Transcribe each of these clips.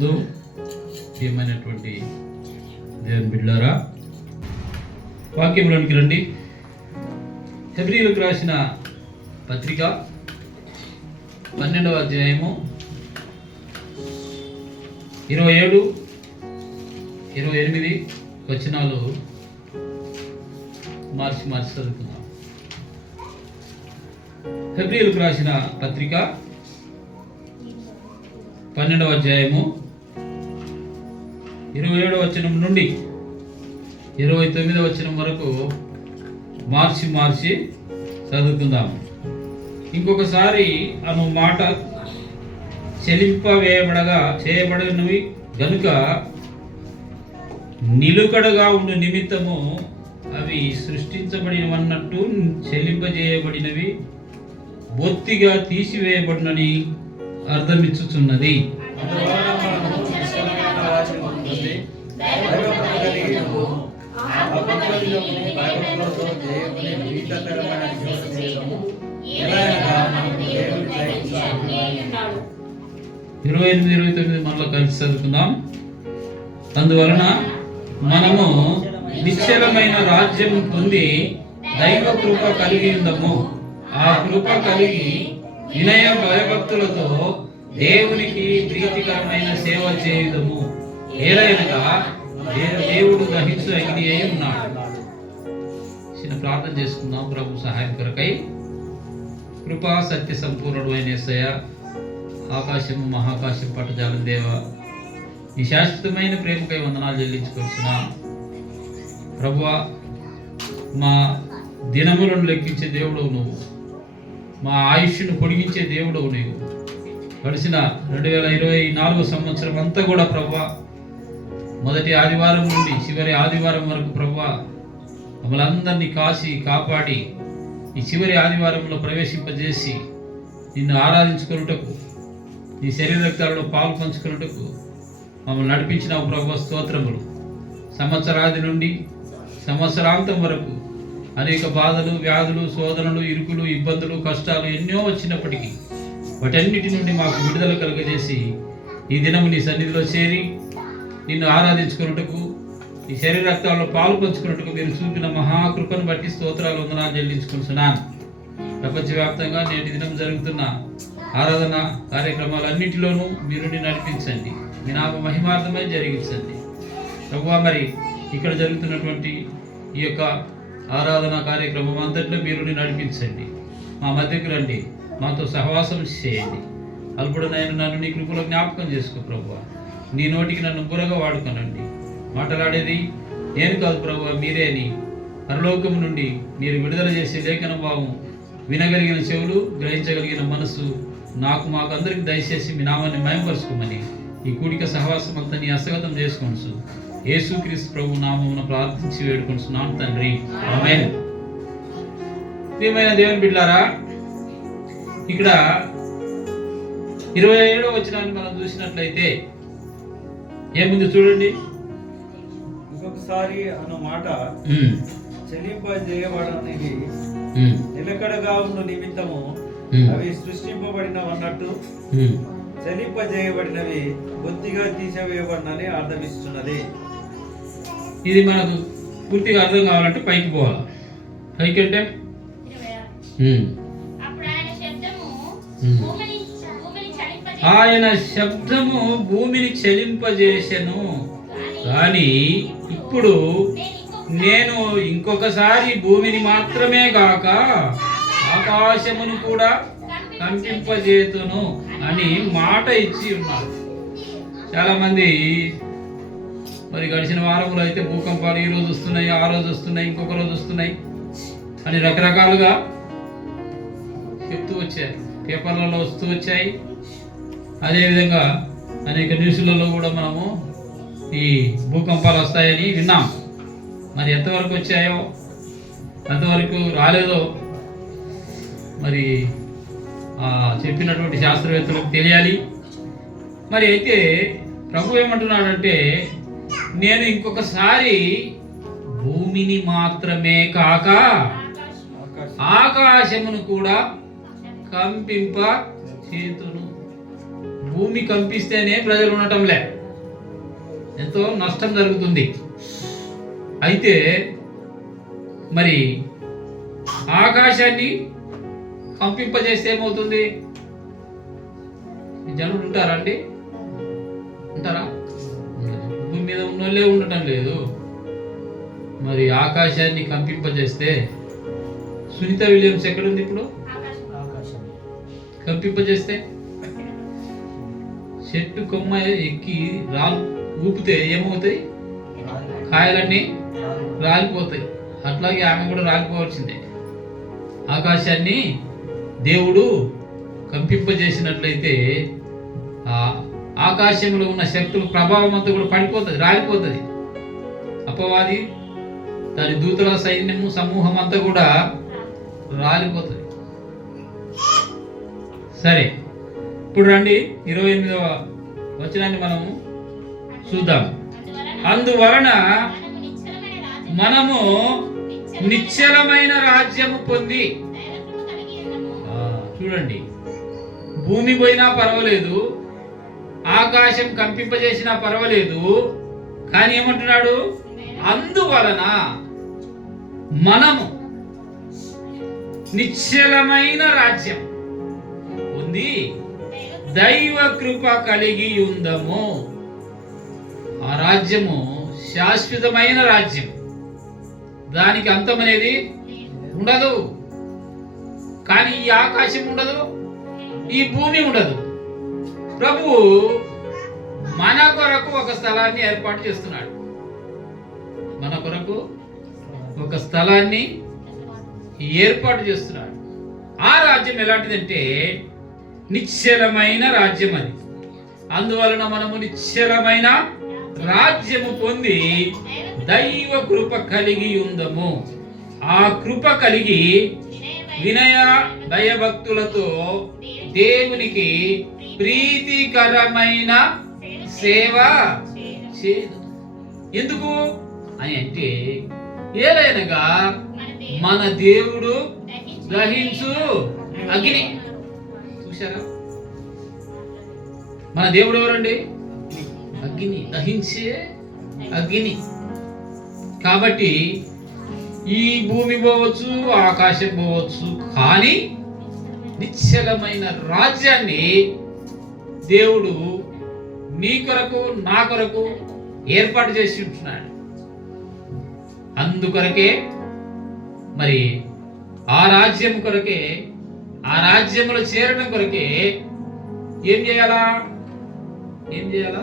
ప్రభునందు ఏమైనటువంటి దేవుని బిడ్డలారా, వాక్యంలోనికి రండి. హెబ్రీయులకు రాసిన పత్రిక 12వ అధ్యాయము 27, 28 వచనాలు మార్చి చదువుకుందాం. హెబ్రీయులకు రాసిన పత్రిక 12వ అధ్యాయము 27వ వచనం నుండి 29వ వచనం వరకు మార్చి చదువుకుందాం. ఇంకొకసారి అను మాట చేయబడినవి గనుక నిలుకడగా ఉండు నిమిత్తము అవి సృష్టించబడినవన్నట్టు చెల్లింపజేయబడినవి బొత్తిగా తీసివేయబడినని అర్థమిచ్చుచున్నది. ఇరవై 28 మనలో కలిసి చదువుకుందాం. అందువలన మనము నిశ్చలమైన రాజ్యం పొంది దైవ కృప కలిగి ఉందము. ఆ కృప కలిగి వినయ భయభక్తులతో దేవునికి ప్రీతికరమైన సేవ చేయుదము. ఏలైనగా దేవుడు గ్రహించు అగ్ని అయి ఉన్నాడు. చిన్న ప్రార్థన చేసుకుందాం. ప్రభు సహాయం కొరకై కృపా సత్య సంపూర్ణుడు అయిన యేసయ్య, ఆకాశము మహాకాశం పట్టజాలం దేవ, ఈ శాశ్వతమైన ప్రేమకై వందనాలు చెల్లించుకొస్తున్నాం. ప్రభువా, మా దినములను లెక్కించే దేవుడు నువ్వు, మా ఆయుష్ను పొడిగించే దేవుడు నీవు. గడిచిన 2024 సంవత్సరం అంతా కూడా ప్రభువా, మొదటి ఆదివారం నుండి చివరి ఆదివారం వరకు ప్రభువా మమ్మల్ని అందరినీ కాచి కాపాడి ఈ చివరి ఆదివారంలో ప్రవేశింపజేసి నిన్ను ఆరాధించుకున్నటకు, నీ శరీర రక్తాలలో పాలు పంచుకున్నటకు మమ్మల్ని నడిపించిన ప్రభువా స్తోత్రములు. సంవత్సరాది నుండి సంవత్సరాంతం వరకు అనేక బాధలు, వ్యాధులు, శోధనలు, ఇరుకులు, ఇబ్బందులు, కష్టాలు ఎన్నో వచ్చినప్పటికీ వాటన్నిటి నుండి మాకు విడుదల కలుగజేసి ఈ దినము నీ సన్నిధిలో చేరి నిన్ను ఆరాధించుకున్నట్టుకు, ఈ శరీర రక్తాల్లో పాలు పంచుకున్నట్టుకు మీరు చూపిన మహాకృపను బట్టి స్తోత్రాలు వందనాలు చెల్లించుకుంటున్నాను. ప్రపంచవ్యాప్తంగా నేటి దినం జరుగుతున్న ఆరాధన కార్యక్రమాలన్నింటిలోనూ మీరు నడిపించండి. మీ నామ మహిమార్థమై జరిగించండి ప్రభువా. మరి ఇక్కడ జరుగుతున్నటువంటి ఈ యొక్క ఆరాధన కార్యక్రమం అంతట్లో మీరు నడిపించండి. మా మధ్యకు రండి, మాతో సహవాసం చేయండి. అల్పుడనైన నన్ను నీ కృపలో జ్ఞాపకం చేసుకో ప్రభువా. నీ నోటికి నన్ను బురగా వాడుకోనండి. మాట్లాడేది నేను కాదు ప్రభువా, మీరే అని పరలోకము నుండి మీరు విడుదల చేసే లేఖన భావం వినగలిగిన చెవులు, గ్రహించగలిగిన మనసు మాకందరికి దయచేసి మీ నామాన్ని మయంపరుచుకోమని ఈ కూడిక సహవాసం అంతా నీ హస్తగతం చేసుకోవచ్చు. యేసుక్రీస్తు ప్రభు నామమున ప్రార్థించి వేడుకొంటున్నాను తండ్రి, ఆమేన్. ప్రియమైన దేవుని బిడ్డలారా, ఇక్కడ 27వ వచనాన్ని మనం చూసినట్లయితే ఏముంది చూడండి. ఇంకొకసారి అన్న మాట చెల్లింపజేయబడనివి నిలకడగా ఉండు నిమిత్తము అవి సృష్టింపబడినవన్నట్టు చెల్లింపజేయబడినవి బొత్తిగా తీసివేయబడినని అర్థమిస్తున్నది. ఇది మనకు పూర్తిగా అర్థం కావాలంటే పైకి పోవాలి. పైకి అంటే ఆయన శబ్దము భూమిని చలింపజేసెను, కానీ ఇప్పుడు నేను ఇంకొకసారి భూమిని మాత్రమే కాక ఆకాశమును కూడా కంపింపజేతును అని మాట ఇచ్చి ఉన్నాడు. చాలా మంది మరి గడిచిన వారంలో అయితే భూకంపాలు ఈ రోజు వస్తున్నాయి, ఆ రోజు వస్తున్నాయి, ఇంకొక రోజు వస్తున్నాయి అని రకరకాలుగా చెప్తూ వచ్చాయి, పేపర్లలో వస్తూ వచ్చాయి. అదేవిధంగా అనేక న్యూస్లలో కూడా మనము ఈ భూకంపాలు వస్తాయని విన్నాం. మరి ఎంతవరకు వచ్చాయో, ఎంతవరకు రాలేదో మరి చెప్పినటువంటి శాస్త్రవేత్తలకు తెలియాలి. మరి అయితే ప్రభు ఏమంటున్నాడంటే, నేను ఇంకొకసారి భూమిని మాత్రమే కాక ఆకాశమును కూడా కంపింప చేతును. భూమి కంపిస్తేనే ప్రజలు ఉండటంలే, ఎంతో నష్టం జరుగుతుంది. అయితే మరి ఆకాశాన్ని కంపింపజేస్తే ఏమవుతుంది? జనులు ఉంటారా అండి? ఉంటారా? భూమి మీద ఉన్నోళ్ళే ఉండటం లేదు. మరి ఆకాశాన్ని కంపింపజేస్తే సునీత విలియమ్స్ ఎక్కడుంది ఇప్పుడు? కంపింపజేస్తే చెట్టు కొమ్మ ఎక్కి రాళ్ళు ఊపితే ఏమవుతాయి? కాయలన్నీ రాలిపోతాయి. అట్లాగే ఆమె కూడా రాలిపోవాల్సిందే. ఆకాశాన్ని దేవుడు కంపింపజేసినట్లయితే ఆ ఆకాశంలో ఉన్న శక్తుల ప్రభావం అంతా కూడా పడిపోతుంది, రాలిపోతుంది. అపవాది దాని దూతల సైన్యము సమూహం అంతా కూడా రాలిపోతుంది. సరే, ఇప్పుడు రండి 28వ వచనాన్ని మనము చూద్దాం. అందువలన మనము నిశ్చలమైన రాజ్యము పొంది, చూడండి, భూమి పోయినా పర్వాలేదు, ఆకాశం కంపింపజేసినా పర్వాలేదు, కానీ ఏమంటున్నాడు? అందువలన మనము నిశ్చలమైన రాజ్యం పొంది దైవ కృప కలిగి ఉందము. ఆ రాజ్యము శాశ్వతమైన రాజ్యం, దానికి అంతం అనేది ఉండదు. కానీ ఈ ఆకాశం ఉండదు, ఈ భూమి ఉండదు. ప్రభువు మన కొరకు ఒక స్థలాన్ని ఏర్పాటు చేస్తున్నాడు. మన కొరకు ఒక స్థలాన్ని ఏర్పాటు చేస్తున్నాడు. ఆ రాజ్యం ఎలాంటిదంటే నిశ్చలమైన రాజ్యం అది. అందువలన మనము నిశ్చలమైన రాజ్యము పొంది దైవ కృప కలిగి ఉందము. ఆ కృప కలిగి వినయ భయభక్తులతో దేవునికి ప్రీతికరమైన సేవ చేయదు. ఎందుకు అని అంటే, ఏలైనగా మన దేవుడు దహించు అగ్ని. చూశారా? మన దేవుడు ఎవరండి? అగ్ని, దహించే అగ్ని. కాబట్టి ఈ భూమి పోవచ్చు, ఆకాశం పోవచ్చు, కానీ నిశ్చలమైన రాజ్యాన్ని దేవుడు నీ కొరకు నా కొరకు ఏర్పాటు చేసి ఉంటున్నాడు. అందుకొరకే మరి ఆ రాజ్యం కొరకే, ఆ రాజ్యంలో చేరడం కొరకే ఏం చేయాలా? ఏం చేయాలా?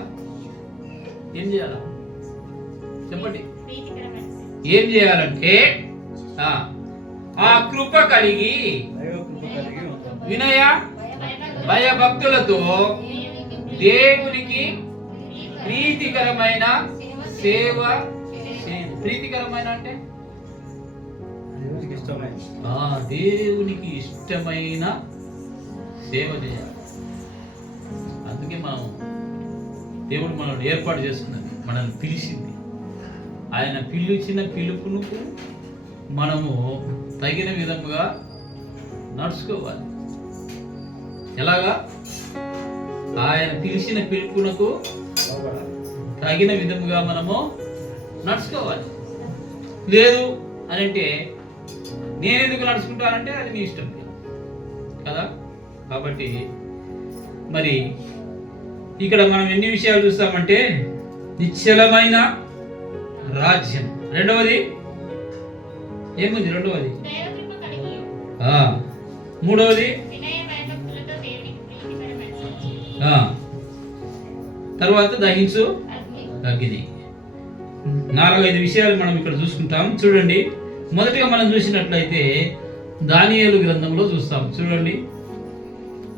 ఏం చేయాలా? చెప్పండి. ఏం చేయాలంటే ఆ కృప కలిగి వినయ భయభక్తులతో దేవునికి ప్రీతికరమైన సేవ. ప్రీతికరమైన అంటే దేవునికి ఇష్టమైన సేవ చేయాలి. అందుకే మనం దేవుడు మనల్ని ఏర్పాటు చేసుకున్నది, మనల్ని పిలిచింది. ఆయన పిలిచిన పిలుపును మనము తగిన విధముగా నడుచుకోవాలి. ఎలాగా? ఆయన పిలిచిన పిలుపునకు తగిన విధముగా మనము నడుచుకోవాలి. లేదు అని అంటే, నేను ఎందుకు నడుచుకుంటానంటే అది మీ ఇష్టం కదా. కాబట్టి మరి ఇక్కడ మనం ఎన్ని విషయాలు చూస్తామంటే, నిశ్చలమైన రాజ్యం. రెండవది ఏముంది? రెండవది మూడవది తర్వాత దహించు అగ్ని. 4-5 విషయాలు మనం ఇక్కడ చూసుకుంటాం. చూడండి, మొదటిగా మనం చూసినట్లయితే దానియేలు గ్రంథంలో చూస్తాం. చూడండి,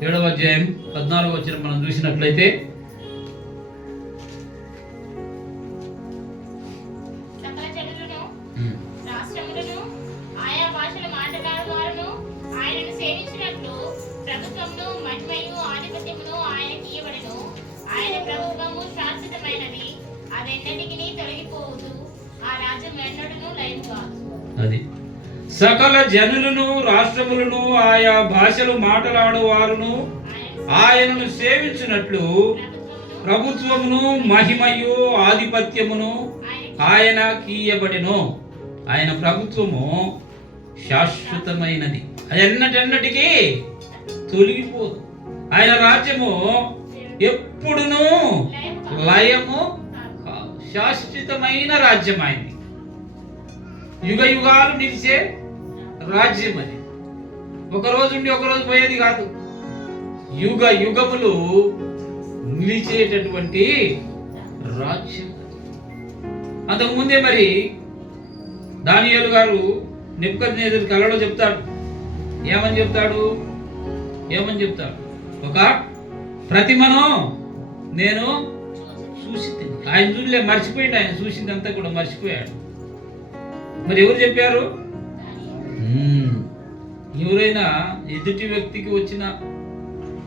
7వ అధ్యాయం 14వ వచనం మనం చూసినట్లయితే, అది సకల జనులను, రాష్ట్రములను, ఆయా భాషలు మాట్లాడు వారును ఆయనను సేవించున్నట్లు ప్రభుత్వమును మహిమయు ఆధిపత్యమును ఆయన కీయబడెను. ఆయన ప్రభుత్వము శాశ్వతమైనది, అది ఎన్నటెన్నటికీ తొలగిపోదు. ఆయన రాజ్యము ఎప్పుడునూ లయము కాదు. శాశ్వతమైన రాజ్యం ఆయనది, యుగ యుగాలు నిలిచే రాజ్యం అది. ఒకరోజు ఉండి ఒకరోజు పోయేది కాదు, యుగ యుగములు నిలిచేటటువంటి రాజ్యం. అంతకుముందే మరి దానియేలు గారు నెబుకద్నెజరు కలలో చెప్తాడు. ఏమని చెప్తాడు? ఒక ప్రతిమను నేను చూసి, ఆయన చూడలే, మర్చిపోయాడు. ఆయన చూసిందంతా కూడా మర్చిపోయాడు. మరి ఎవరు చెప్పారు? ఎవరైనా ఎదుటి వ్యక్తికి వచ్చిన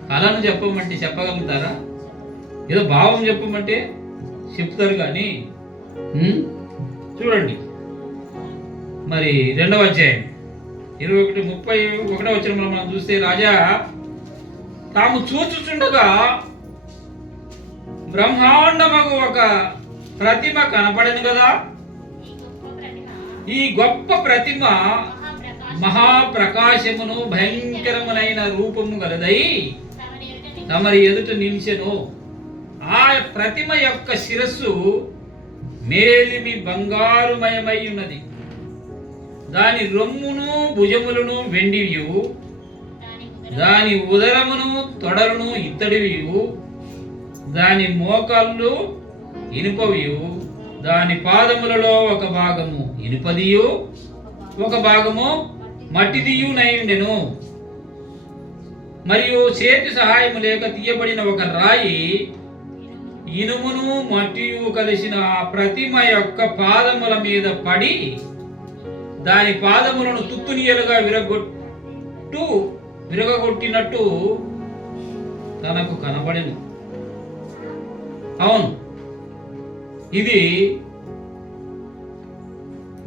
కళను చెప్పమంటే చెప్పగలుగుతారా? ఏదో భావం చెప్పమంటే చెప్తారు కానీ చూడండి మరి 2వ అధ్యాయం 21:31 వచనంలో మనం చూస్తే, రాజా తాము చూచుచుండగా బ్రహ్మాండమగు ఒక ప్రతిమ కనపడను కదా. ఈ గొప్ప ప్రతిమ మహాప్రకాశమును భయంకరమునైన రూపము గలదై తమరి ఎదుట నిలిచెను. ఆ ప్రతిమ యొక్క శిరస్సు మేలిమి బంగారుమయమై ఉన్నది. దాని రొమ్మును భుజములను వెండివియు, దాని ఉదరమును తొడలను ఇత్తడివియు, దాని మోకాళ్ళు ఇనుపవియు, దాని పాదములలో ఒక భాగము ఇనుపదియు ఒక భాగము మట్టిదియు నైండెను. మరియు చేతి సహాయము లేక తీయబడిన ఒక రాయి ఇనుమును మట్టియు కలిసిన ఆ ప్రతిమ యొక్క పాదముల మీద పడి దాని పాదములను తుత్తునియలుగా విరగొట్టినట్టు తనకు కనబడెను. అవును, ఇది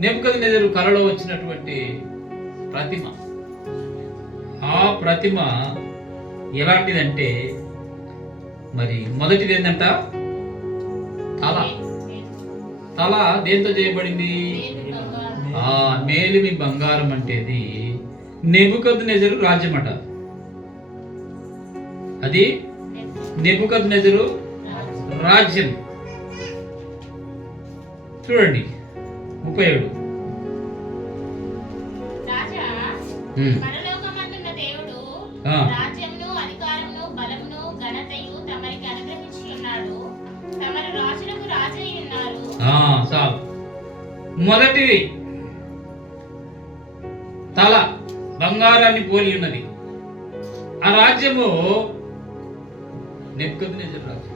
నెబుకద్నెజరు కలలో వచ్చినటువంటి ప్రతిమ. ఆ ప్రతిమ ఎలాంటిదంటే, మరి మొదటిది ఏంటంట, తల దేంతో చేయబడింది? మేలిమి బంగారం. అంటేది నెబుకద్నెజరు రాజ్యమట. అది నెబుకద్నెజరు రాజ్యం. చూడండి 37. మొదటిది తల బంగారాన్ని పోలి ఉన్నది. ఆ రాజ్యము నెబుకద్నెజరు రాజ్యం.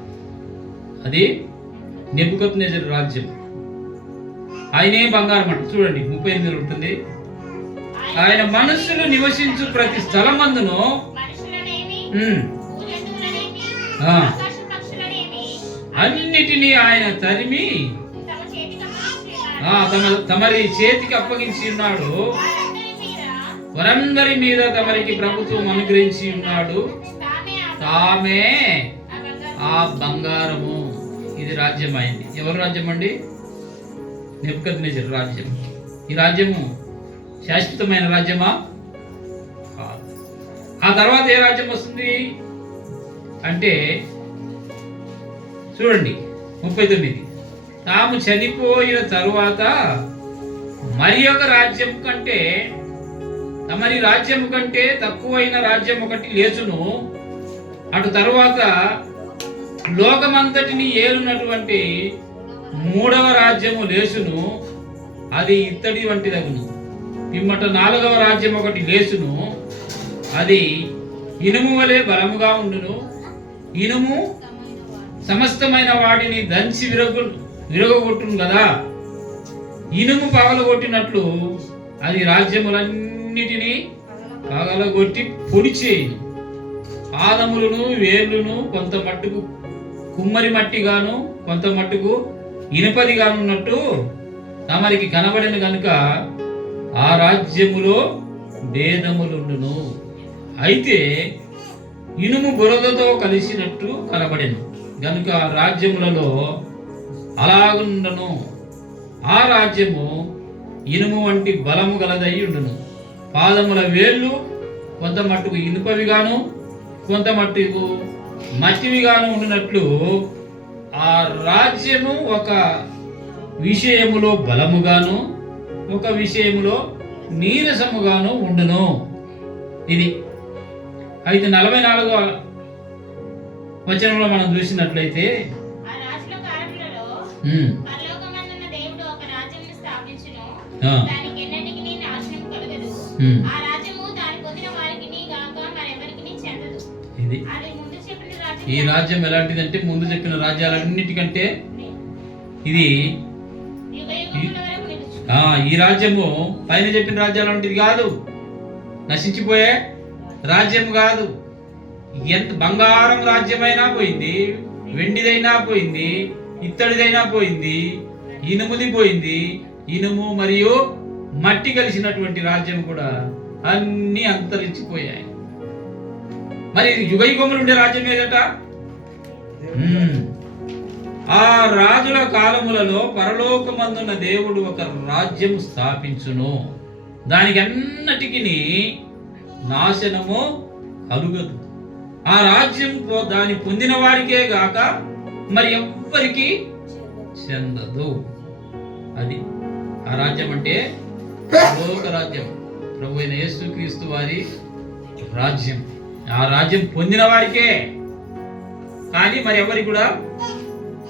అది నెబుకద్నెజరు రాజ్యం. ఆయనే బంగారం అంట. చూడండి 38 ఉంటుంది. ఆయన మనుషులు నివసించు ప్రతి స్థలమందును అన్నిటినీ ఆయన తరిమి తమరి చేతికి అప్పగించి ఉన్నాడు. వారందరి మీద తమరికి ప్రభుత్వం అనుగ్రహించి ఉన్నాడు. తామే ఆ బంగారము. ఇది రాజ్యం అయింది. ఎవరు రాజ్యం అండి? నెబుకద్నెజరు రాజ్యం. ఈ రాజ్యము శాశ్వతమైన రాజ్యమా? ఆ తర్వాత ఏ రాజ్యం వస్తుంది అంటే చూడండి 39. తాము చనిపోయిన తరువాత మరి ఒక రాజ్యం కంటే, తమరి రాజ్యం కంటే తక్కువైన రాజ్యం ఒకటి లేచును. అటు తరువాత లోకమంతటిని ఏలునటువంటి 3వ రాజ్యము లేచును. అది ఇత్తడి వంటిదగును. పిమ్మట 4వ రాజ్యం ఒకటి లేచును. అది ఇనుము వలె బలముగా ఉండును. ఇనుము సమస్తమైన వాటిని దంచి విరగొట్టును కదా. ఇనుము పగలగొట్టినట్లు అది రాజ్యములన్నిటినీ పగలగొట్టి పొడి చేయును. పాదములను వేర్లును కొంత మట్టుకు కుమ్మరి మట్టిగాను కొంత మట్టుకు ఇనుపదిగానున్నట్టు తమరికి కనబడిన గనుక ఆ రాజ్యములో భేదములుండును. అయితే ఇనుము బురదతో కలిసినట్టు కనబడెను గనుక రాజ్యములలో అలాగుండను. ఆ రాజ్యము ఇనుము వంటి బలము గలదై ఉండును. పాదముల వేళ్ళు కొంత మట్టుకు ఇనుపవిగాను కొంత మట్టుకు మట్టివిగాను ఉండినట్లు ఆ రాజ్యము ఒక విషయములో బలముగాను ఒక విషయములో నీరసముగాను ఉండును. ఇది అయితే 44వ వచనంలో మనం చూసినట్లయితే ఆ రాజుల కాలములలో పరలోకమందున్న దేవుడు ఒక రాజ్యమును స్థాపించును. దానికి ఎన్నటికిని నాశనం కలగదు. ఆ రాజ్యము దాని పొందిన వారికిని గాక మరెవరికిని చెందదు. ఇది అది ముందు చెప్పిన ఈ రాజ్యం రాజ్యం ఎలాంటిదంటే ముందు చెప్పిన రాజ్యాలన్నిటికంటే ఇది యుగయుగముల వరకు నిలుచు. ఈ రాజ్యము పైన చెప్పిన రాజ్యాలు లాంటిది కాదు, నశించిపోయే రాజ్యం కాదు. ఎంత బంగారం రాజ్యమైనా పోయింది, వెండిదైనా పోయింది, ఇత్తడిదైనా పోయింది, ఇనుముది పోయింది, ఇనుము మరియు మట్టి కలిసినటువంటి రాజ్యం కూడా అన్ని అంతరించిపోయాయి. మరి యుగ యుగములు ఉండే రాజ్యం ఏదట? ఆ రాజుల కాలములలో పరలోకమందున్న దేవుడు ఒక రాజ్యం స్థాపించును. దానికి అన్నటికి నాశనము కలుగదు. ఆ రాజ్యం దాని పొందిన వారికే గాక మరి ఎవ్వరికి చెందదు. అది ఆ రాజ్యం అంటే పరలోక రాజ్యం, ప్రభు అయిన యేసుక్రీస్తు వారి రాజ్యం. ఆ రాజ్యం పొందిన వారికే, కానీ మరి ఎవరికి కూడా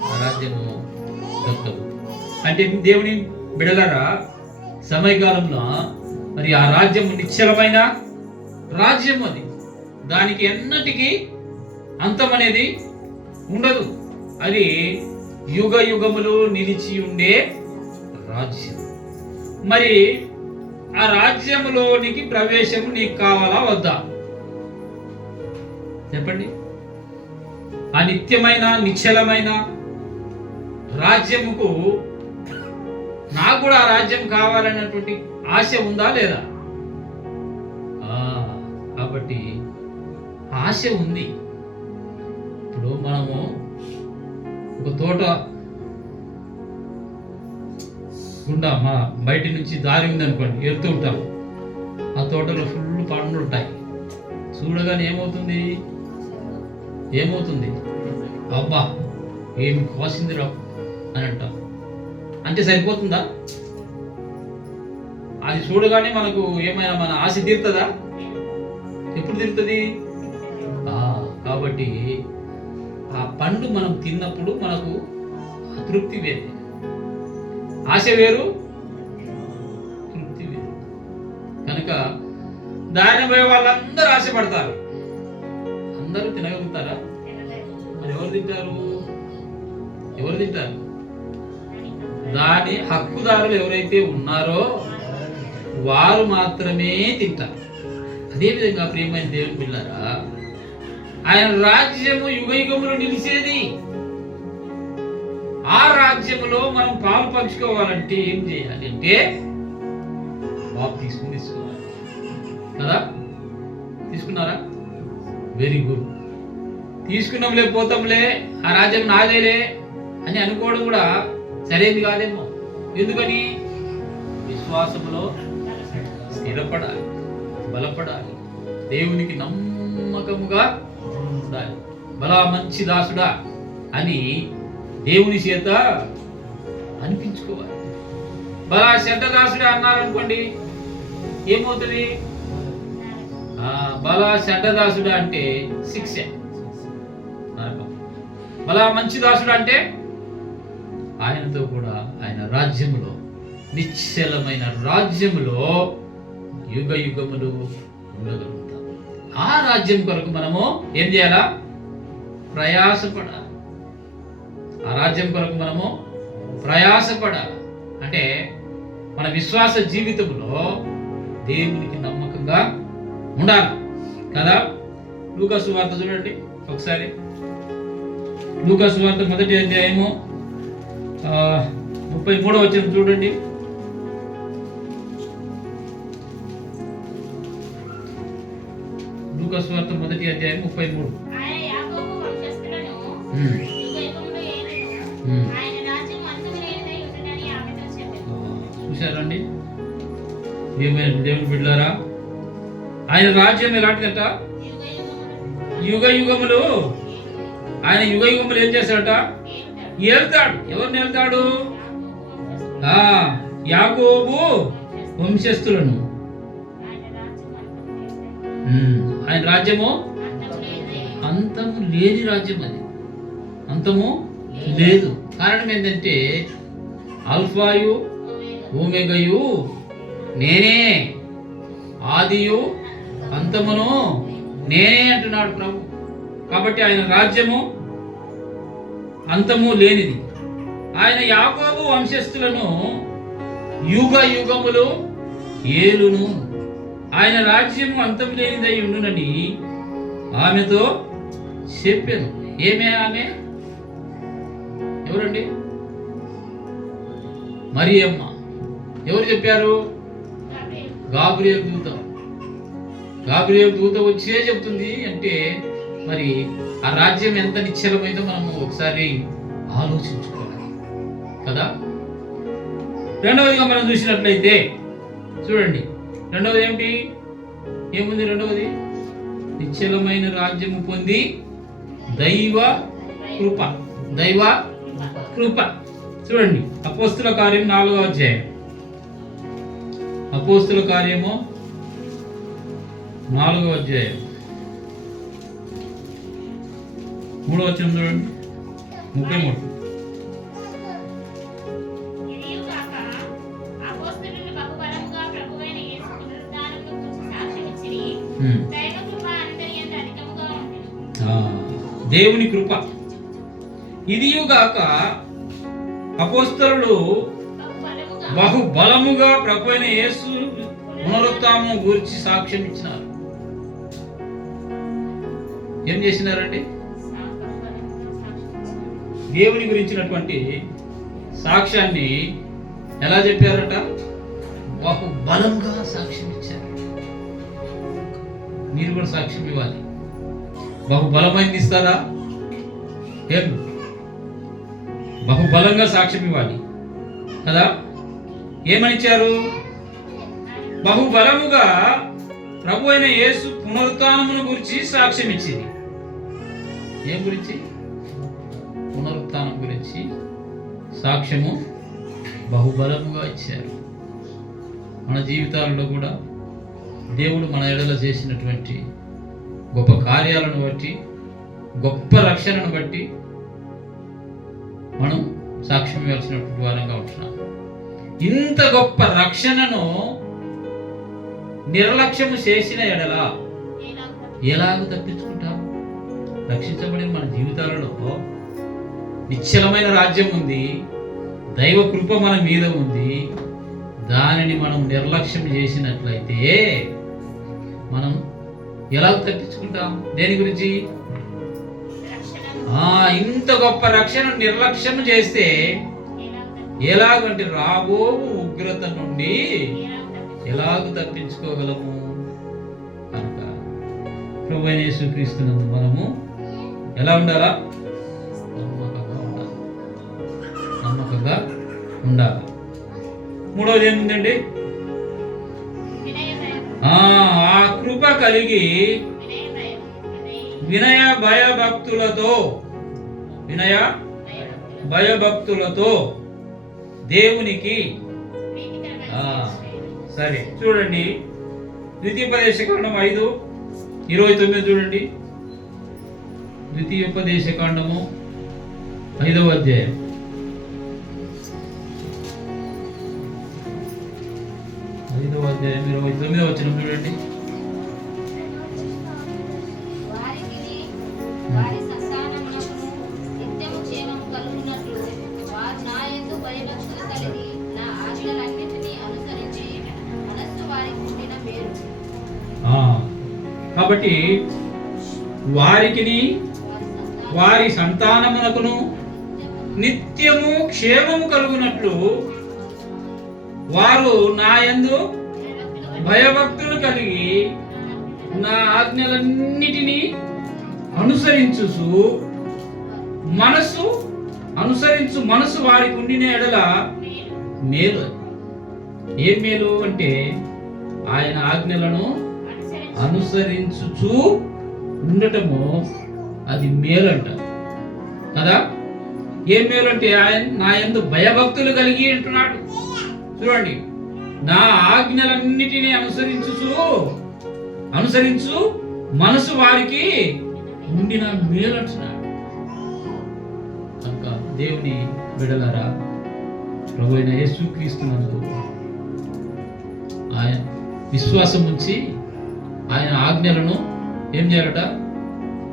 ఆ రాజ్యము దక్కదు. అంటే దేవుని బిడలరా, సమయకాలంలో మరి ఆ రాజ్యము నిశ్చలమైన రాజ్యం. అది దానికి ఎన్నటికీ అంతం అనేది ఉండదు. అది యుగ యుగములు నిలిచి ఉండే రాజ్యం. మరి ఆ రాజ్యములోనికి ప్రవేశము నీకు కావాలా వద్దా? చెప్పండి. ఆ నిత్యమైన నిశ్చలమైన రాజ్యముకు నాకు కూడా ఆ రాజ్యం కావాలన్నటువంటి ఆశ ఉందా లేదా? కాబట్టి ఆశ ఉంది. ఇప్పుడు మనము ఒక తోట గుండా మా బయట నుంచి దారి ఉందనుకోండి, వెళ్తూ ఉంటాం. ఆ తోటలో ఫుల్ పండ్లు ఉంటాయి. చూడగానే ఏమవుతుంది? అబ్బా ఏమి కోసిందిరా అని అంటాం. అంటే సరిపోతుందా? అది చూడగానే మనకు ఏమైనా మన ఆశ తీరుతుందా? ఎప్పుడు తీరుతుంది? కాబట్టి ఆ పండు మనం తిన్నప్పుడు మనకు తృప్తి వేరు, ఆశ వేరు, తృప్తి వేరు. కనుక దారిన పోయే వాళ్ళందరూ ఆశపడతారు. అందరూ తినగలుగుతారా? మరి ఎవరు తింటారు? దాని హక్కుదారులు ఎవరైతే ఉన్నారో వారు మాత్రమే తింటారు. అదేవిధంగా ప్రియమైన దేవుని పిల్లరా, ఆయన రాజ్యము యుగ యుగములు నిలిచేది. ఆ రాజ్యములో మనం పాలు పంచుకోవాలంటే ఏం చేయాలి అంటే బాప్తిస్మం తీసుకోవాలి కదా. తీసుకున్నారా? Very good. తీసుకున్నాంలే, పోతాంలే, ఆ రాజ్యం నాదేలే అని అనుకోవడం కూడా సరైనది కాదేమో. ఎందుకని? విశ్వాసములో స్థిరపడాలి, బలపడాలి, దేవునికి నమ్మకముగా ఉండాలి. బలా మంచి దాసుడా అని దేవుని చేత అనిపించుకోవాలి. బలా చెడ్డ దాసుడా అన్నారనుకోండి, ఏమవుతుంది? బలా చెడ్డ దాసుడా అంటే శిక్ష, నరకం. బలా మంచి దాసుడా అంటే ఆయనతో కూడా ఆయన రాజ్యములో, నిశ్చలమైన రాజ్యములో యుగ యుగములు ఉండగలుగుతాం. ఆ రాజ్యం కొరకు మనము ఏం చేయాలా? ప్రయాసపడాలి. ఆ రాజ్యం కొరకు మనము ప్రయాసపడాలి. అంటే మన విశ్వాస జీవితంలో దేవునికి నమ్మకంగా ఉండాలి కదా. లూకా సువార్త చూడండి ఒకసారి. లూకా సువార్త 1వ అధ్యాయము 33వ వచనం చూడండి. లూకాసు వార్త 1వ అధ్యాయం 33. ఆయన యాకోబు వంశస్థులను యుగయుగములు ఏలును. ఆయన రాజ్యం అంతము లేనిదై ఉండునని ఆమెతో చెప్పెను. చూశారండి, ఏమైనా దేవుని బిడ్డలారా, ఆయన రాజ్యం ఎలాంటిదట? యుగ యుగములు. ఆయన యుగ యుగములు ఏం చేశాడట? ఏలుతాడు. ఎవరిని ఏలుతాడు? యాకోబు వంశస్థులను. ఆయన రాజ్యము అంతము లేని రాజ్యం. అది అంతము లేదు. కారణం ఏంటంటే ఆల్ఫాయు ఓమెగయు నేనే, ఆదియు అంతమును నేనే అంటున్నాడు ప్రభు. కాబట్టి ఆయన రాజ్యము అంతము లేనిది. ఆయన యాకోబు వంశస్థులను యుగ యుగములు ఏలును. ఆయన రాజ్యము అంతం లేనిదై ఉండునని ఆమెతో చెప్పాను. ఏమే ఆమె? ఎవరండి? మరియమ్మ. ఎవరు చెప్పారు? గాబ్రియల్ దూత. గాబ్రియల్ దూత వచ్చే చెప్తుంది అంటే మరి ఆ రాజ్యం ఎంత నిశ్చలమైందో మనము ఒకసారి ఆలోచించుకోవాలి కదా. రెండవదిగా మనం చూసినట్లయితే చూడండి, రెండవది ఏమిటి? ఏముంది రెండవది? నిశ్చలమైన రాజ్యము పొంది దైవ కృప. దైవ కృప. చూడండి, అపోస్తుల కార్యం 4వ అధ్యాయం. అపోస్తుల కార్యము 4వ అధ్యాయం 3వ వచనం చూడండి, 33. దేవుని కృప ఇదియుగాక అపోస్తలులు బహు బలముగా ప్రభువైన యేసు పునరుత్థానము గురించి సాక్ష్యం ఇచ్చినారు. ఏం చేసినారండి? దేవుని గురించినటువంటి సాక్ష్యాన్ని ఎలా చెప్పారట? బహు బలంగా సాక్ష్యం ఇచ్చారు. మీరు కూడా సాక్ష్యం ఇవ్వాలి. బహు బలమైంది ఇస్తారా? ఏం? బహుబలంగా సాక్ష్యం ఇవ్వాలి కదా. ఏమని ఇచ్చారు? బహుబలముగా ప్రభు అయిన యేసు పునరుత్థానమును గురించి సాక్ష్యం ఇచ్చింది. ఏం గురించి? పునరుత్థానం గురించి సాక్ష్యము బహుబలముగా ఇచ్చారు. మన జీవితాలలో కూడా దేవుడు మన ఎడల చేసినటువంటి గొప్ప కార్యాలను బట్టి, గొప్ప రక్షణను బట్టి మనం సాక్ష్యం ఇవ్వాల్సినటువంటి వారంగా ఉంటున్నాం. ఇంత గొప్ప రక్షణను నిర్లక్ష్యము చేసిన ఎడల ఎలాగ తప్పించుకుంటాం? రక్షించబడిన మన జీవితాలలో నిశ్చలమైన రాజ్యం ఉంది, దైవ కృప మన మీద ఉంది. దానిని మనం నిర్లక్ష్యం చేసినట్లయితే మనం ఎలా తప్పించుకుంటాం? దేని గురించి? ఇంత గొప్ప రక్షణ నిర్లక్ష్యం చేస్తే ఎలాగంటే రాబో ఉగ్రత నుండి ఎలాగ తప్పించుకోగలము? కనుక ప్రభువైన యేసుక్రీస్తునందు మనము ఎలా ఉండాలా? నమ్మకంగా ఉండాలి. మూడవది ఏముందండి? ఆ కృప కలిగి వినయ భయభక్తులతో దేవునికి సరే. చూడండి, ద్వితీయోపదేశకాండం 5:29 చూడండి. ద్వితీయోపదేశకాండము 5వ అధ్యాయం 29వ వచనం చూడండి. కాబట్టి వారికిని వారి సంతానమునకును నిత్యము క్షేమము కలుగునట్లు వారు నా యందు భయభక్తులు కలిగి నా ఆజ్ఞలన్నిటినీ అనుసరించు మనసు వారికి ఉండిన ఎడల మేలు. ఏం మేలు అంటే ఆయన ఆజ్ఞలను అనుసరించుచు ఉండటము అది మేలు అంట కదా. ఏం మేలు అంటే ఆయన నా యందు భయభక్తులు కలిగి అంటున్నాడు. చూడండి, నా ఆజ్ఞలన్నిటినీ అనుసరించు మనసు వారికి ఉండిన మేలు అంటున్నాడు. కనుక దేవుని బిడ్డలారా, ప్రభువైన యేసుక్రీస్తునందు ఆయన విశ్వాసం ఉంచి ఆయన ఆజ్ఞలను ఏం చేయాలట?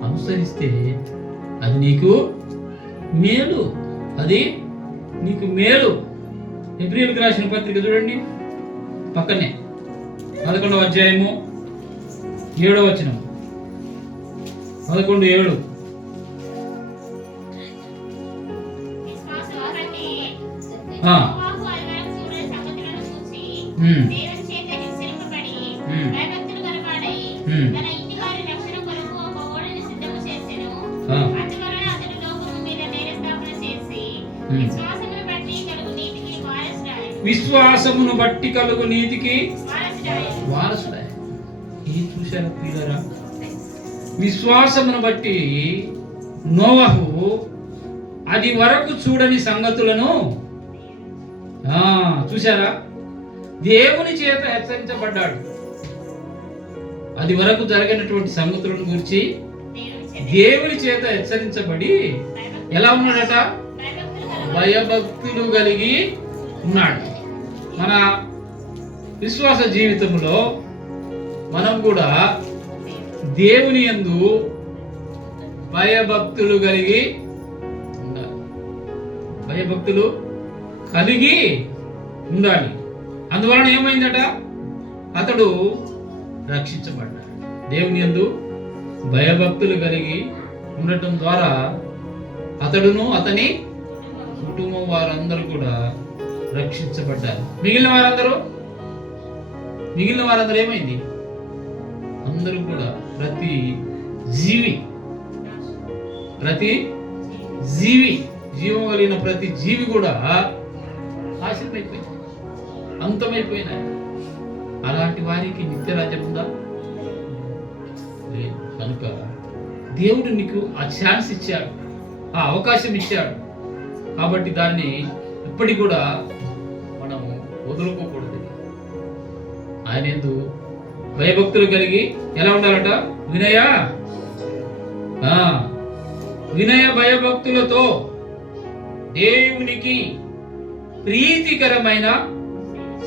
అనుసరిస్తే అది నీకు మేలు. అది నీకు మేలు. హెబ్రీయులకు రాసిన పత్రిక చూడండి, పక్కనే 11వ అధ్యాయము 7వ వచనం. 11:7. విశ్వాసమును బట్టి కలుగు నీతికి వారసుడే. ఇది చూశారా ప్రియులారా? విశ్వాసమును బట్టి నోవహు అది వరకు చూడని సంగతులను చూశారా? దేవుని చేత హెచ్చరించబడ్డాడు. అది వరకు జరగనటువంటి సంగతులను గురించి దేవుని చేత హెచ్చరించబడి ఎలా ఉన్నాడట? భయభక్తులు కలిగి ఉన్నాడు. మన విశ్వాస జీవితంలో మనం కూడా దేవుని యందు భయభక్తులు కలిగి ఉండాలి. భయభక్తులు కలిగి ఉండాలి. అందువలన ఏమైందట? అతడు రక్షించబడ్డాడు. దేవుని యందు భయభక్తులు కలిగి ఉండటం ద్వారా అతడును అతని కుటుంబం వారందరూ కూడా రక్షించబడ్డారు. మిగిలిన వారందరూ ఏమైంది? అందరూ కూడా ప్రతి జీవి జీవం కలిగిన ప్రతి జీవి కూడా నాశనమైపోయింది, అంతమైపోయినాయి. అలాంటి వారికి నిత్యరాజ్యం ఉందా? లేదు. కనుక దేవుడు నీకు ఆ ఛాన్స్ ఇచ్చాడు, ఆ అవకాశం ఇచ్చాడు. కాబట్టి దాన్ని ఎప్పటికి కూడా మనము వదులుకోకూడదు. ఆయన యందు భయభక్తులు కలిగి ఎలా ఉండాలట? వినయ భయభక్తులతో దేవునికి ప్రీతికరమైన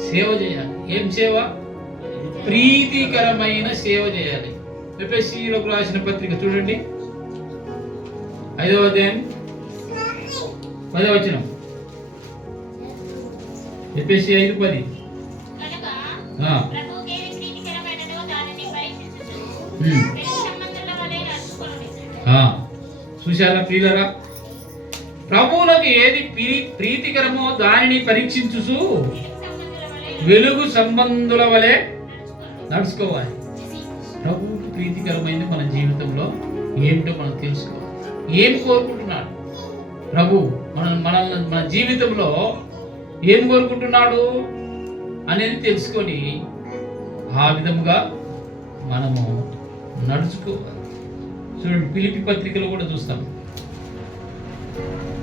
సేవ చేయాలి. ఏం సేవ? ప్రీతికరమైన సేవ చేయాలి. ఎఫెసీయులకు రాసిన పత్రిక చూడండి, 5వ అధ్యాయం 10వ వచనం. ఎఫెసీ 5:10. చూశారా ప్రియులారా? ప్రభువులకు ఏది ప్రీతికరమో దానిని పరీక్షించుచు వెలుగు సంబంధుల వలె నడుచుకోవాలి. ప్రభువుకు ప్రీతికరమైంది మన జీవితంలో ఏమిటో మనం తెలుసుకోవాలి. ఏం కోరుకుంటున్నాడు ప్రభు? మన జీవితంలో ఏం కోరుకుంటున్నాడు అనేది తెలుసుకొని ఆ విధముగా మనము నడుచుకోవాలి. చూడండి, ఫిలిప్పీ పత్రికలో కూడా చూస్తాం.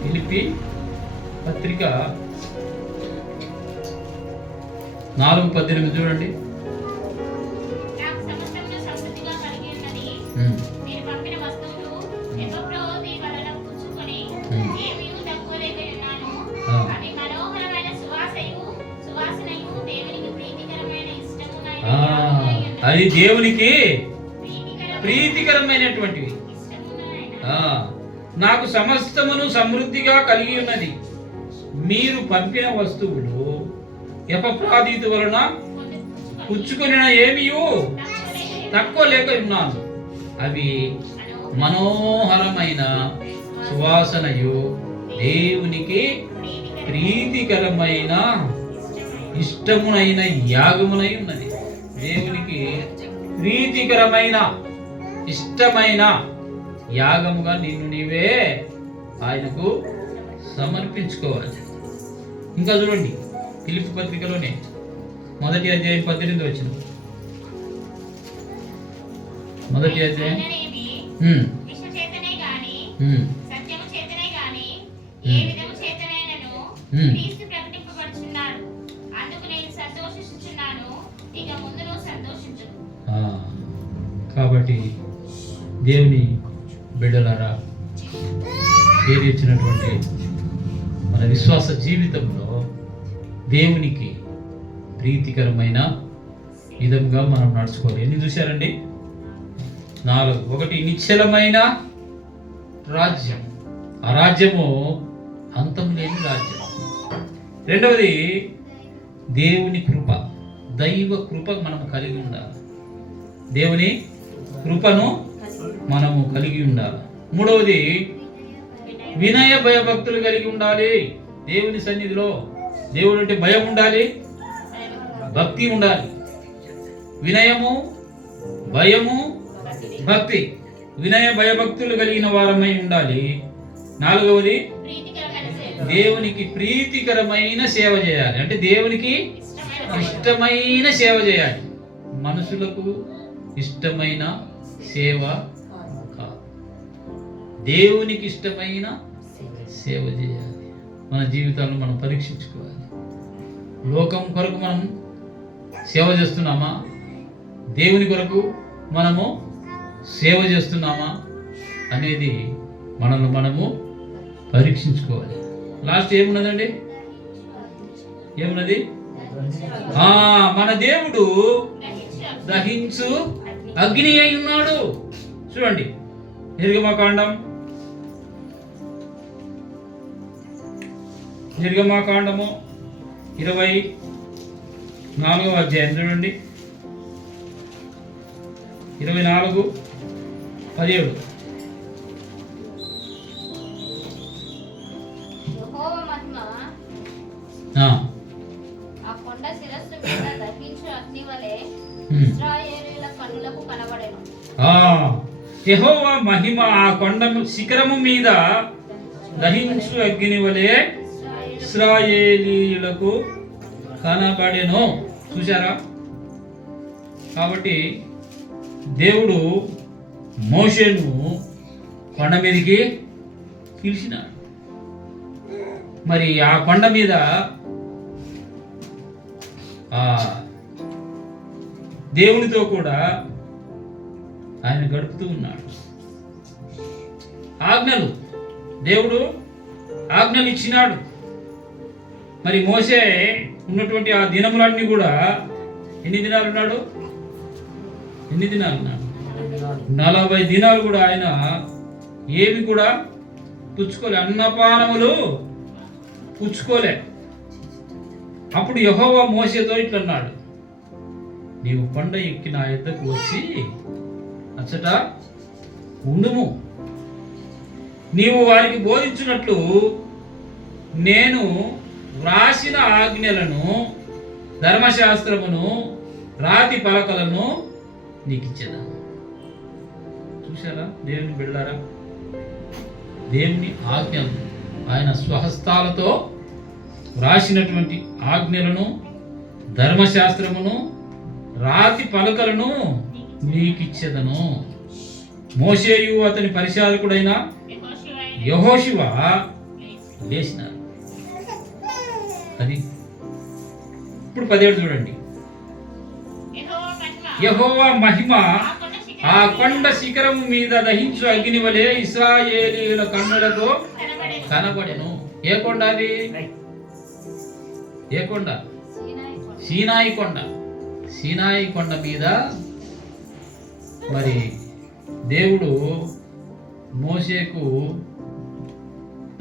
ఫిలిప్పీ పత్రిక 4:18 చూడండి. అది దేవునికి ప్రీతికరమైనటువంటివి. నాకు సమస్తమును సమృద్ధిగా కలిగి ఉన్నది. మీరు పంపిన వస్తువులు ఎపఫ్రాదీతు వలన పుచ్చుకొనిన ఏమియు తక్కువ లేక ఉన్నాను. అవి మనోహరమైన సువాసనయు దేవునికి ప్రీతికరమైన ఇష్టమునైన యాగమునై ఉన్నది. దేవునికి ప్రీతికరమైన ఇష్టమైన యాగముగా నిన్ను నీవే ఆయనకు సమర్పించుకోవాలి. ఇంకా చూడండి, ఫిలిప్పీ పత్రికలోనే 1వ అధ్యాయం 18 వచనం. 1వ అధ్యాయం అయిననేమి ఇష్ట చేతనే గాని సత్యము చేతనే గాని ఏ విధము చేతనైనను క్రీస్తు ప్రకటింపబడుచున్నాడు. అందుకు నేను సంతోషిస్తున్నాను, ఇక ముందును సంతోషించు. కాబట్టి దేవుని బిడ్డలారా, పేరు ఇచ్చినటువంటి మన విశ్వాస జీవితంలో దేవునికి ప్రీతికరమైన విధంగా మనం నడుచుకోవాలి. ఎన్ని చూశారండి? 4. 1 నిశ్చలమైన రాజ్యం, ఆ రాజ్యము అంతం లేని రాజ్యం. 2వది దేవుని కృప, దైవ కృప మనము కలిగి ఉండాలి. దేవుని కృపను మనము కలిగి ఉండాలి. 3వది వినయ భయభక్తులు కలిగి ఉండాలి. దేవుని సన్నిధిలో దేవుడు అంటే భయం ఉండాలి, భక్తి ఉండాలి. వినయము, భయము, భక్తి, వినయ భయభక్తులు కలిగిన వారమై ఉండాలి. 4వది దేవునికి ప్రీతికరమైన సేవ చేయాలి. అంటే దేవునికి ఇష్టమైన సేవ చేయాలి. మనుషులకు ఇష్టమైన సేవ కాదు, దేవునికి ఇష్టమైన సేవ చేయాలి. మన జీవితాలను మనం పరీక్షించుకోవాలి. లోకం కొరకు మనం సేవ చేస్తున్నామా? దేవుని కొరకు మనము సేవ చేస్తున్నామా అనేది మనల్ని మనము పరీక్షించుకోవాలి. లాస్ట్ ఏమున్నదండి? ఏమున్నది? మన దేవుడు దహించు అగ్ని అయి ఉన్నాడు. చూడండి, నిర్గమకాండం 24వ అధ్యాయం చూడండి, 24:17. యెహోవా మహిమ ఆ కొండ శిరస్సు మీద దహించు అగ్ని వలె ఇశ్రాయేలీయుల కన్నులకు కనబడెను. యెహోవా మహిమ ఆ కొండ శిఖరము మీద దహించు అగ్ని వలె ఇశ్రాయేలీయులకు కనబడెను. చూశారా? కాబట్టి దేవుడు మోషేను కొండ మీదకి పిలిచినాడు. మరి ఆ కొండ మీద దేవునితో కూడా ఆయన గడుపుతూ ఉన్నాడు. ఆజ్ఞలు, దేవుడు ఆజ్ఞలు ఇచ్చినాడు. మరి మోషే ఉన్నటువంటి ఆ దినములన్నీ కూడా ఎన్ని దినాలు ఉన్నాడు? 40 దినాలు కూడా ఆయన ఏమి కూడా పుచ్చుకోలే, అన్నపానములు పుచ్చుకోలే. అప్పుడు యెహోవా మోషేతో ఇట్లన్నాడు, నీవు కొండ ఎక్కి నా యొద్దకు వచ్చి అచ్చట ఉండుము. నీవు వారికి బోధించినట్లు నేను వ్రాసిన ఆజ్ఞలను, ధర్మశాస్త్రమును, రాతి పలకలను నీకు ఇచ్చేదా. చూసారా దేవుని బిడ్డలారా? దేవుని ఆజ్ఞలు, ఆయన స్వహస్తాలతో వ్రాసినటువంటి ఆజ్ఞలను, ధర్మశాస్త్రమును, రాతి పలకలను నీకు ఇచ్చేదను. మోషేయు అతని పరిచారకుడైన యెహోషువ లేచినారు. అది ఇప్పుడు 17 చూడండి. యెహోవా మహిమ ఆ కొండ శిఖరము మీద దహించు అగ్ని వలె ఇశ్రాయేలీయుల కన్నులకు కనబడెను. ఏ కొండ అది? ఏ కొండ? సీనాయి కొండ. సీనాయి కొండ మీద మరి దేవుడు మోషేకు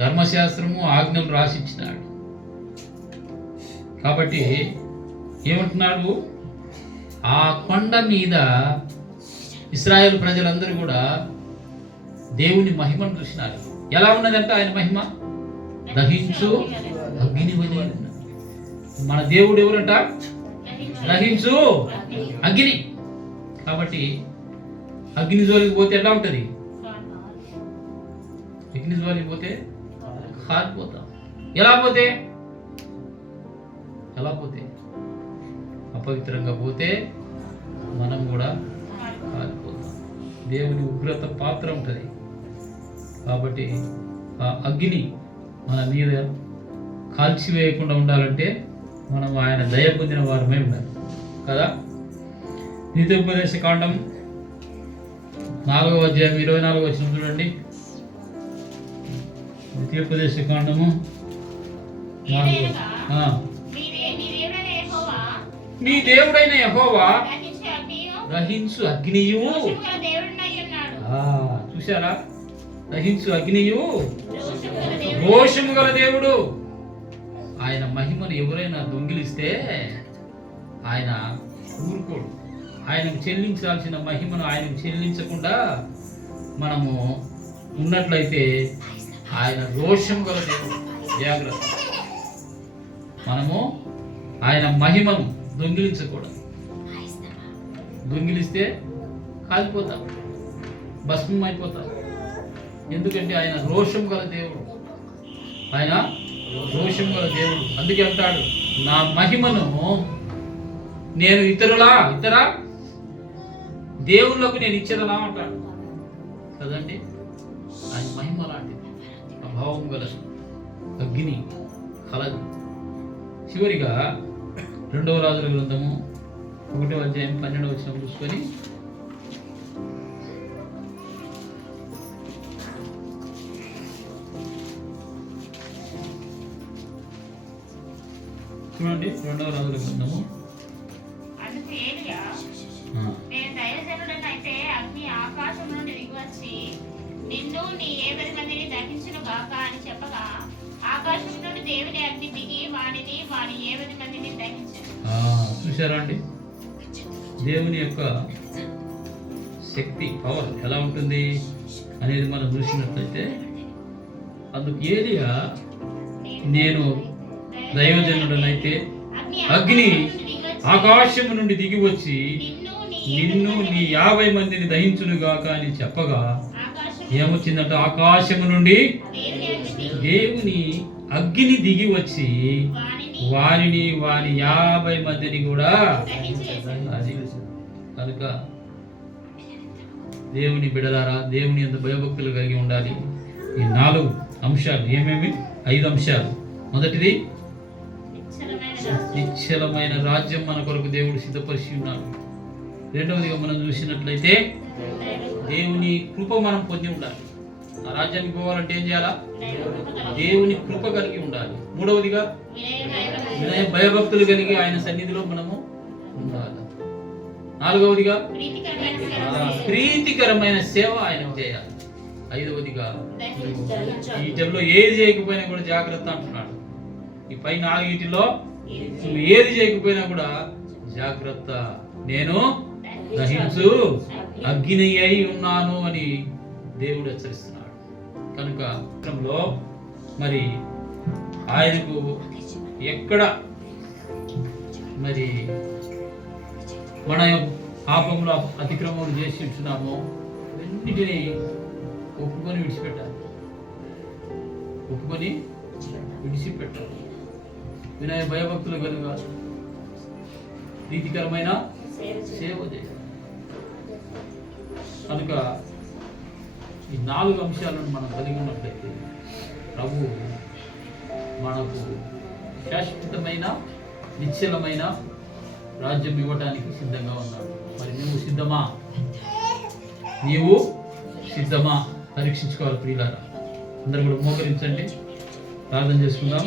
ధర్మశాస్త్రము, ఆజ్ఞలు రాసిచ్చినాడు. కాబట్టి ఏమంటున్నాడు? ఆ కొండ మీద ఇశ్రాయేలు ప్రజలందరూ కూడా దేవుని మహిమను చూసినారు. ఎలా ఉన్నదంటే ఆయన మహిమ దహించు అగ్ని వలె ఉన్నది. మన దేవుడు ఎవరంట? దహించు అగ్ని. కాబట్టి అగ్ని జోలికి పోతే ఎలా ఉంటుంది? అగ్ని జోలికి పోతే కాలిపోతాం. ఎలా పోతే అపవిత్రంగా పోతే మనం కూడా కాలిపోతాం. దేవుని ఉగ్రత పాత్ర ఉంటుంది. కాబట్టి ఆ అగ్ని మన మీద కాల్చివేయకుండా ఉండాలంటే మనం ఆయన దయ పొందిన వారమే ఉండాలి కదా. ద్వితీయోపదేశ కాండం 4వ అధ్యాయం 24వ వచనం చూడండి. ద్వితీయోపదేశ కాండము 4. నీ దేవుడైన యెహోవా గ్రహించు అగ్నియు. చూశారా? గ్రహించు అగ్నియు రోషము గల దేవుడు. ఆయన మహిమను ఎవరైనా దొంగిలిస్తే ఆయన ఊరుకోడు. ఆయనకు చెల్లించాల్సిన మహిమను ఆయనకు చెల్లించకుండా మనము ఉన్నట్లయితే ఆయన రోషం గల దేవుడు. జాగ్రత్త, మనము ఆయన మహిమను దొంగిలించకూడదు. దొంగిలిస్తే కాలిపోతాం, భస్మం అయిపోతాం. ఎందుకంటే ఆయన రోషం గల దేవుడు. ఆయన రోషం గల దేవుడు. అందుకే అంటాడు, నా మహిమను నేను ఇతర దేవుళ్ళకు నేను ఇచ్చేదలా అంటాడు కదండి. ఆయన మహిమ లాంటిది, ప్రభావం గలది, అగ్ని కలది. చివరిగా 2వ రాజుల గ్రంథము 1వ అధ్యాయం 12వ వచనం చూసుకొని చూడండి. 2వ రాజుల గ్రంథము నేను దైవజనుడనైతే అగ్ని ఆకాశం నుండి దిగివచ్చి నిన్ను నీ 7 మందిని దహించును గాక అని చెప్పగా ఆకాశం నుండి దేవుని అగ్ని దిగి వాని 7 మందిని దహించును. చూశారా అండి? దేవుని యొక్క శక్తి, పవర్ ఎలా ఉంటుంది అనేది మనం చూసినట్లయితే, అందుకు ఏలియా నేను దైవజనుడనైతే అగ్ని ఆకాశము నుండి దిగి వచ్చి నిన్ను నీ 50 మందిని దహించునుగాక అని చెప్పగా ఏమొచ్చిందంట? ఆకాశము నుండి దేవుని అగ్ని దిగి వచ్చి వాని 50 మందిని కూడా. అది కనుక దేవుని బిడలారా, దేవుని యందు భయభక్తులు కలిగి ఉండాలి. ఈ 4 అంశాలు ఏమేమి? 5 అంశాలు. మొదటిది, నిశ్చలమైన రాజ్యం మన కొరకు దేవుడు సిద్ధపరిచి ఉన్నాడు. రెండవదిగా మనం చూసినట్లయితే దేవుని కృప మనం పొంది ఉండాలి. ఆ రాజ్యానికి పోవాలంటే ఏం చేయాలా? దేవుని కృప కలిగి ఉండాలి. మూడవదిగా వినయ భయభక్తులు కలిగి ఆయన సన్నిధిలో మనము ఉండాలి. నాలుగవదిగా ప్రీతికరమైన సేవ ఆయనకు చేయాలి. ఐదవదిగా వీటిల్లో ఏది చేయకపోయినా కూడా జాగ్రత్త అంటున్నాడు. ఈ పై 4 వీటిల్లో నువ్వు ఏది చేయకపోయినా కూడా జాగ్రత్త, నేను దహించు అగ్ని అయి ఉన్నాను అని దేవుడు హెచ్చరిస్తున్నాడు. కనుక మరి ఆయనకు ఎక్కడ మరి మన పాపంలో అతిక్రమం చేసి ఉంటున్నామో అన్నిటినీ ఒప్పుకొని విడిచిపెట్టాలి. వినయ భయభక్తులు కనుక ప్రీతికరమైన సేవ చేయాలి. కనుక ఈ 4 అంశాలను మనం కలిగి ఉన్నట్లయితే ప్రభు మనకు శాశ్వతమైన నిశ్చలమైన రాజ్యం ఇవ్వటానికి సిద్ధంగా ఉన్నాడు. మరి నువ్వు సిద్ధమా? పరీక్షించుకోవాలి ప్రియులారా. అందరూ కూడా మోకరించండి, ప్రార్థన చేసుకుందాం.